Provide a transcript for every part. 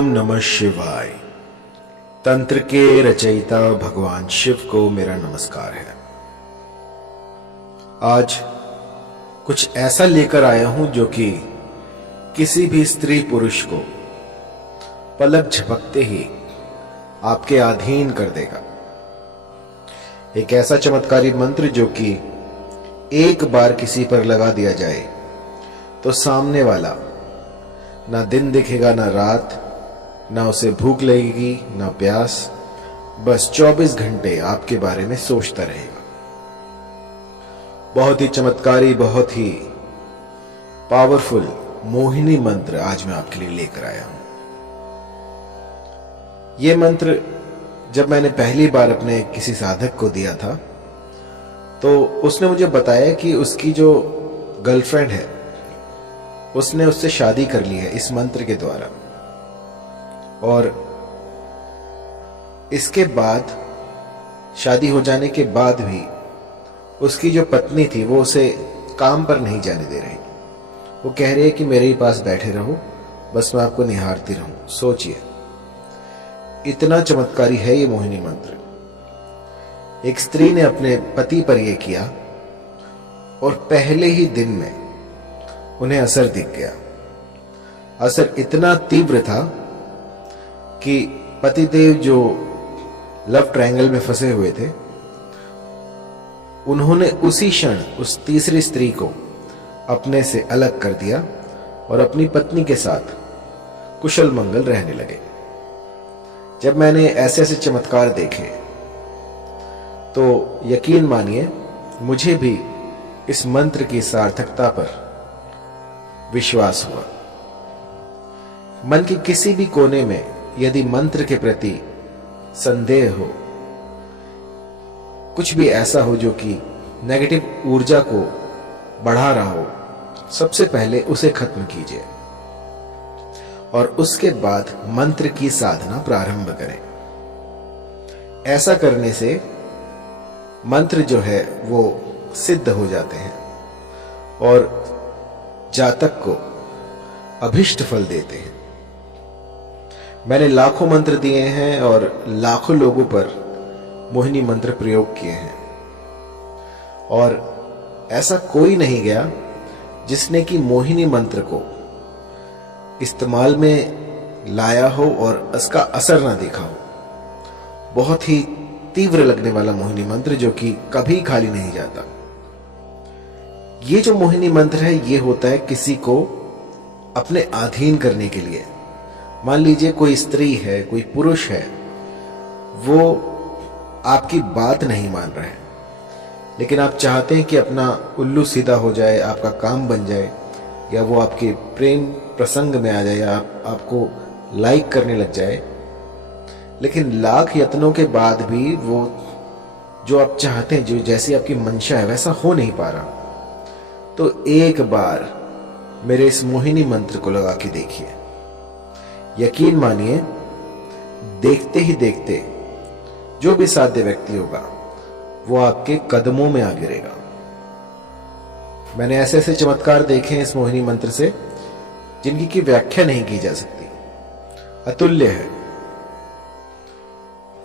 ओम नमः शिवाय। तंत्र के रचयिता भगवान शिव को मेरा नमस्कार है। आज कुछ ऐसा लेकर आया हूं जो कि किसी भी स्त्री पुरुष को पलक झपकते ही आपके अधीन कर देगा। एक ऐसा चमत्कारी मंत्र जो कि एक बार किसी पर लगा दिया जाए तो सामने वाला ना दिन दिखेगा ना रात, ना उसे भूख लगेगी ना प्यास, बस 24 घंटे आपके बारे में सोचता रहेगा। बहुत ही चमत्कारी, बहुत ही पावरफुल मोहिनी मंत्र आज मैं आपके लिए लेकर आया हूं। यह मंत्र जब मैंने पहली बार अपने किसी साधक को दिया था तो उसने मुझे बताया कि उसकी जो गर्लफ्रेंड है उसने उससे शादी कर ली है इस मंत्र के द्वारा, और इसके बाद शादी हो जाने के बाद भी उसकी जो पत्नी थी वो उसे काम पर नहीं जाने दे रही। वो कह रही है कि मेरे ही पास बैठे रहो, बस मैं आपको निहारती रहूं। सोचिए, इतना चमत्कारी है ये मोहिनी मंत्र। एक स्त्री ने अपने पति पर यह किया और पहले ही दिन में उन्हें असर दिख गया। असर इतना तीव्र था कि पतिदेव जो लव ट्रायंगल में फंसे हुए थे उन्होंने उसी क्षण उस तीसरी स्त्री को अपने से अलग कर दिया और अपनी पत्नी के साथ कुशल मंगल रहने लगे। जब मैंने ऐसे ऐसे चमत्कार देखे तो यकीन मानिए मुझे भी इस मंत्र की सार्थकता पर विश्वास हुआ। मन के किसी भी कोने में यदि मंत्र के प्रति संदेह हो, कुछ भी ऐसा हो जो कि नेगेटिव ऊर्जा को बढ़ा रहा हो, सबसे पहले उसे खत्म कीजिए और उसके बाद मंत्र की साधना प्रारंभ करें। ऐसा करने से मंत्र जो है वो सिद्ध हो जाते हैं और जातक को अभिष्ट फल देते हैं। मैंने लाखों मंत्र दिए हैं और लाखों लोगों पर मोहिनी मंत्र प्रयोग किए हैं और ऐसा कोई नहीं गया जिसने कि मोहिनी मंत्र को इस्तेमाल में लाया हो और उसका असर ना देखा हो। बहुत ही तीव्र लगने वाला मोहिनी मंत्र जो कि कभी खाली नहीं जाता। ये जो मोहिनी मंत्र है ये होता है किसी को अपने अधीन करने के लिए। मान लीजिए कोई स्त्री है, कोई पुरुष है, वो आपकी बात नहीं मान रहा है लेकिन आप चाहते हैं कि अपना उल्लू सीधा हो जाए, आपका काम बन जाए, या वो आपके प्रेम प्रसंग में आ जाए, या आपको लाइक करने लग जाए, लेकिन लाख यत्नों के बाद भी वो जो आप चाहते हैं, जो जैसी आपकी मंशा है वैसा हो नहीं पा रहा। तो एक बार मेरे इस मोहिनी मंत्र को लगा के देखिए। यकीन मानिए देखते ही देखते जो भी साध्य व्यक्ति होगा वो आपके कदमों में आ गिरेगा। मैंने ऐसे ऐसे चमत्कार देखे हैं इस मोहिनी मंत्र से जिनकी की व्याख्या नहीं की जा सकती, अतुल्य है।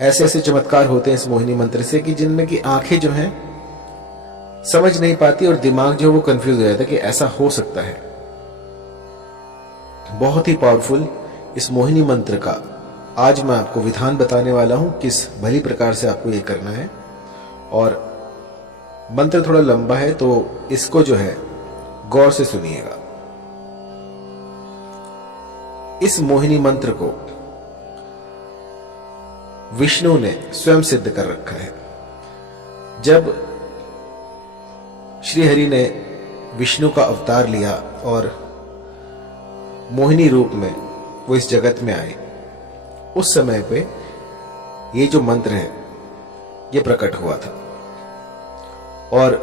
ऐसे ऐसे चमत्कार होते हैं इस मोहिनी मंत्र से कि जिनमें की आंखें जो हैं समझ नहीं पाती और दिमाग जो वो कंफ्यूज हो जाता है कि ऐसा हो सकता है। बहुत ही पावरफुल इस मोहिनी मंत्र का आज मैं आपको विधान बताने वाला हूं, किस भली प्रकार से आपको ये करना है। और मंत्र थोड़ा लंबा है तो इसको जो है गौर से सुनिएगा। इस मोहिनी मंत्र को विष्णु ने स्वयं सिद्ध कर रखा है। जब श्री हरि ने विष्णु का अवतार लिया और मोहिनी रूप में वो इस जगत में आए, उस समय पे ये जो मंत्र है ये प्रकट हुआ था और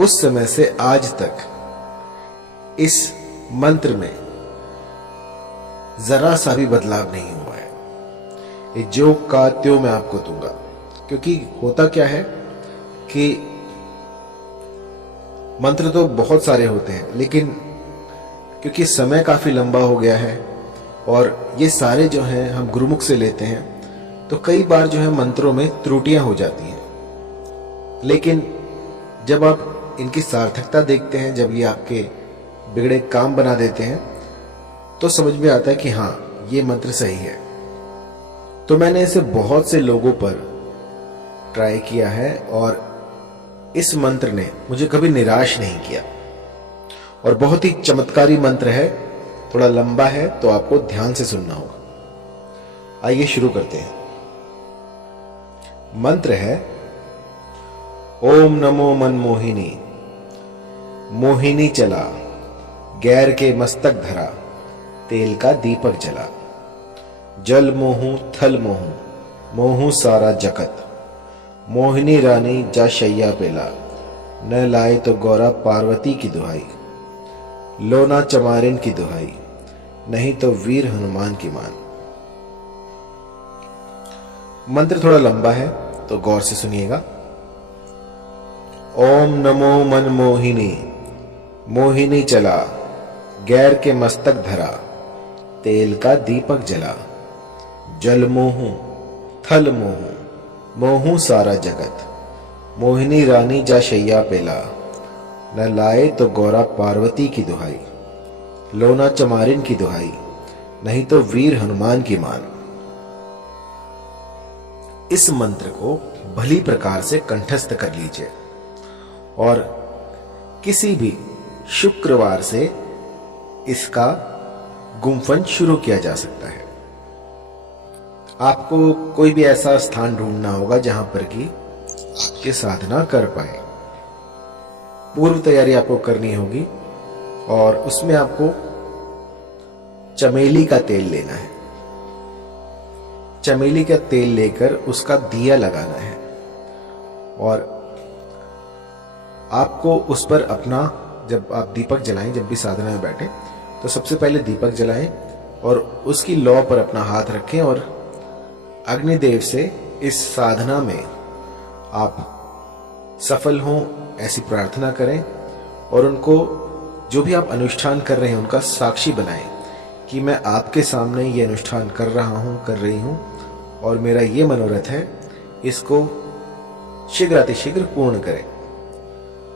उस समय से आज तक इस मंत्र में जरा सा भी बदलाव नहीं हुआ है। ये जो का त्यों मैं आपको दूंगा, क्योंकि होता क्या है कि मंत्र तो बहुत सारे होते हैं लेकिन क्योंकि समय काफी लंबा हो गया है और ये सारे जो हैं हम गुरुमुख से लेते हैं, तो कई बार जो है मंत्रों में त्रुटियां हो जाती हैं। लेकिन जब आप इनकी सार्थकता देखते हैं, जब ये आपके बिगड़े काम बना देते हैं, तो समझ में आता है कि हाँ, ये मंत्र सही है। तो मैंने इसे बहुत से लोगों पर ट्राई किया है और इस मंत्र ने मुझे कभी निराश नहीं किया और बहुत ही चमत्कारी मंत्र है। थोड़ा लंबा है तो आपको ध्यान से सुनना होगा। आइए शुरू करते हैं। मंत्र है ओम नमो मनमोहिनी, मोहिनी चला, गैर के मस्तक धरा, तेल का दीपक जला। जल मोहू थल मोहू, मोहू सारा जगत, मोहिनी रानी जा शैया पेला, न लाए तो गौरा पार्वती की दुहाई, लोना चमारिन की दुहाई, नहीं तो वीर हनुमान की मान। मंत्र थोड़ा लंबा है तो गौर से सुनिएगा। ओम नमो मनमोहिनी, मोहिनी चला, गैर के मस्तक धरा, तेल का दीपक जला। जल मोहू थल मोहू, मोहू सारा जगत, मोहिनी रानी जा शैया पेला, न लाए तो गौरा पार्वती की दुहाई, लोना चमारिन की दुहाई, नहीं तो वीर हनुमान की मान। इस मंत्र को भली प्रकार से कंठस्थ कर लीजिए और किसी भी शुक्रवार से इसका गुम्फन शुरू किया जा सकता है। आपको कोई भी ऐसा स्थान ढूंढना होगा जहां पर कि आपकी साधना कर पाए। पूर्व तैयारी आपको करनी होगी और उसमें आपको चमेली का तेल लेना है। चमेली का तेल लेकर उसका दिया लगाना है और आपको उस पर अपना, जब आप दीपक जलाएं, जब भी साधना में बैठे तो सबसे पहले दीपक जलाएं और उसकी लौ पर अपना हाथ रखें और अग्निदेव से इस साधना में आप सफल हों ऐसी प्रार्थना करें और उनको, जो भी आप अनुष्ठान कर रहे हैं, उनका साक्षी बनाएं कि मैं आपके सामने ये अनुष्ठान कर रहा हूं, कर रही हूं और मेरा ये मनोरथ है, इसको शीघ्रातिशीघ्र पूर्ण करें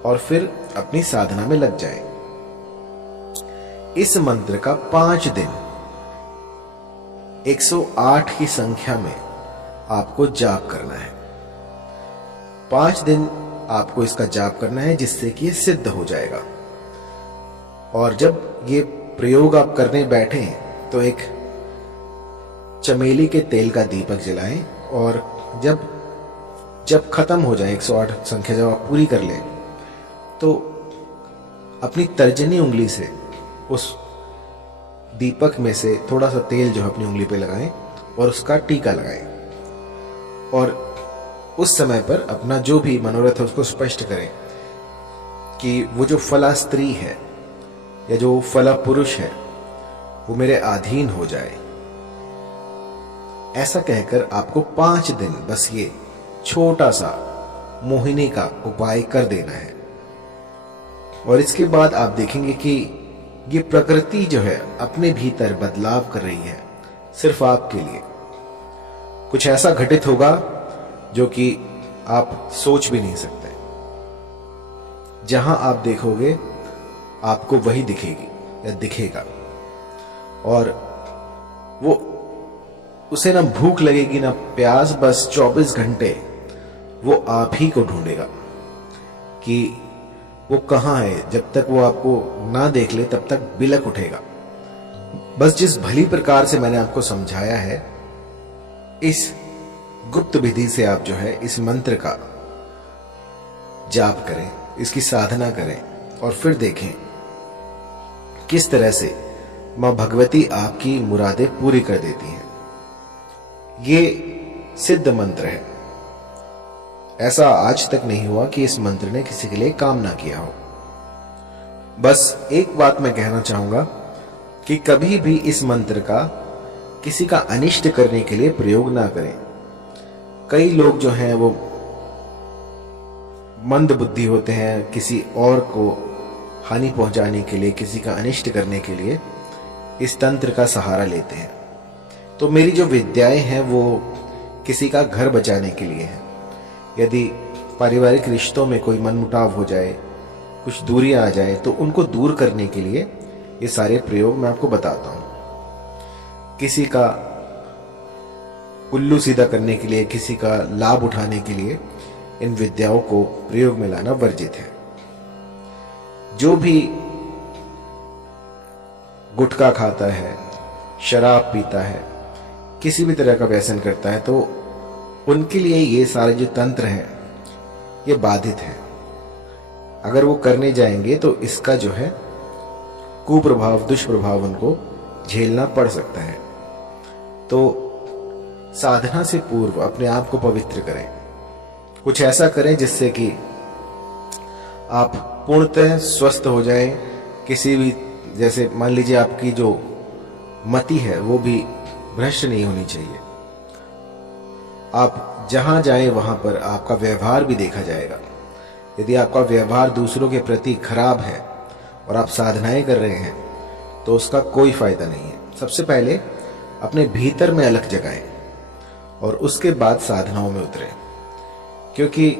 और फिर अपनी साधना में लग जाएं। इस मंत्र का 5 दिन 108 की संख्या में आपको जाप करना है। 5 दिन आपको इसका जाप करना है जिससे कि ये सिद्ध हो जाएगा। और जब ये प्रयोग आप करने बैठे तो एक चमेली के तेल का दीपक जलाएं और जब खत्म हो जाए 108 संख्या जब आप पूरी कर लें तो अपनी तर्जनी उंगली से उस दीपक में से थोड़ा सा तेल जो है अपनी उंगली पे लगाएं और उसका टीका लगाएं और उस समय पर अपना जो भी मनोरथ है उसको स्पष्ट करें कि वो जो फला स्त्री है या जो फला पुरुष है वो मेरे अधीन हो जाए। ऐसा कहकर आपको 5 दिन बस ये छोटा सा मोहिनी का उपाय कर देना है और इसके बाद आप देखेंगे कि ये प्रकृति जो है अपने भीतर बदलाव कर रही है। सिर्फ आपके लिए कुछ ऐसा घटित होगा जो कि आप सोच भी नहीं सकते। जहां आप देखोगे आपको वही दिखेगी या दिखेगा और वो उसे ना भूख लगेगी ना प्यास, बस 24 घंटे वो आप ही को ढूंढेगा कि वो कहां है। जब तक वो आपको ना देख ले तब तक बिलक उठेगा। बस जिस भली प्रकार से मैंने आपको समझाया है, इस गुप्त विधि से आप जो है इस मंत्र का जाप करें, इसकी साधना करें और फिर देखें किस तरह से मां भगवती आपकी मुरादें पूरी कर देती हैं। ये सिद्ध मंत्र है। ऐसा आज तक नहीं हुआ कि इस मंत्र ने किसी के लिए काम ना किया हो। बस एक बात मैं कहना चाहूंगा कि कभी भी इस मंत्र का किसी का अनिष्ट करने के लिए प्रयोग ना करें। कई लोग जो हैं वो मंद बुद्धि होते हैं, किसी और को हानि पहुंचाने के लिए, किसी का अनिष्ट करने के लिए इस तंत्र का सहारा लेते हैं। तो मेरी जो विद्याएं हैं वो किसी का घर बचाने के लिए है। यदि पारिवारिक रिश्तों में कोई मनमुटाव हो जाए, कुछ दूरियां आ जाए, तो उनको दूर करने के लिए ये सारे प्रयोग मैं आपको बताता हूं। किसी का उल्लू सीधा करने के लिए, किसी का लाभ उठाने के लिए इन विद्याओं को प्रयोग में लाना वर्जित है। जो भी गुटखा खाता है, शराब पीता है, किसी भी तरह का व्यसन करता है, तो उनके लिए ये सारे जो तंत्र हैं ये बाधित है। अगर वो करने जाएंगे तो इसका जो है कुप्रभाव, दुष्प्रभाव उनको झेलना पड़ सकता है। तो साधना से पूर्व अपने आप को पवित्र करें। कुछ ऐसा करें जिससे कि आप पूर्णतः स्वस्थ हो जाएं। किसी भी, जैसे मान लीजिए आपकी जो मति है वो भी भ्रष्ट नहीं होनी चाहिए। आप जहां जाएं वहां पर आपका व्यवहार भी देखा जाएगा। यदि आपका व्यवहार दूसरों के प्रति खराब है और आप साधनाएं कर रहे हैं तो उसका कोई फायदा नहीं है। सबसे पहले अपने भीतर में अलख जगाएं और उसके बाद साधनाओं में उतरें। क्योंकि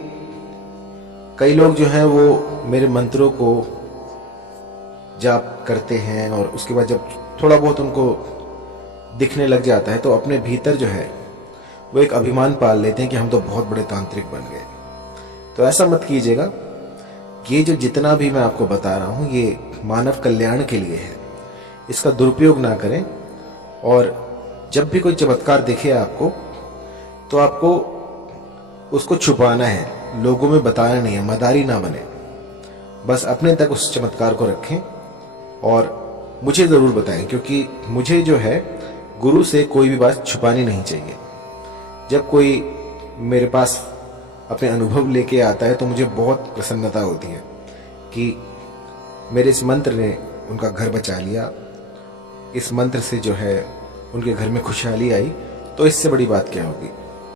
कई लोग जो हैं वो मेरे मंत्रों को जाप करते हैं और उसके बाद जब थोड़ा बहुत उनको दिखने लग जाता है तो अपने भीतर जो है वो एक अभिमान पाल लेते हैं कि हम तो बहुत बड़े तांत्रिक बन गए। तो ऐसा मत कीजिएगा। ये जो जितना भी मैं आपको बता रहा हूं ये मानव कल्याण के लिए है। इसका दुरुपयोग ना करें। और जब भी कोई चमत्कार दिखे आपको तो आपको उसको छुपाना है, लोगों में बताना नहीं है। मदारी ना बने, बस अपने तक उस चमत्कार को रखें और मुझे जरूर बताएं। क्योंकि मुझे जो है गुरु से कोई भी बात छुपानी नहीं चाहिए। जब कोई मेरे पास अपने अनुभव लेके आता है तो मुझे बहुत प्रसन्नता होती है कि मेरे इस मंत्र ने उनका घर बचा लिया, इस मंत्र से जो है उनके घर में खुशहाली आई। तो इससे बड़ी बात क्या होगी।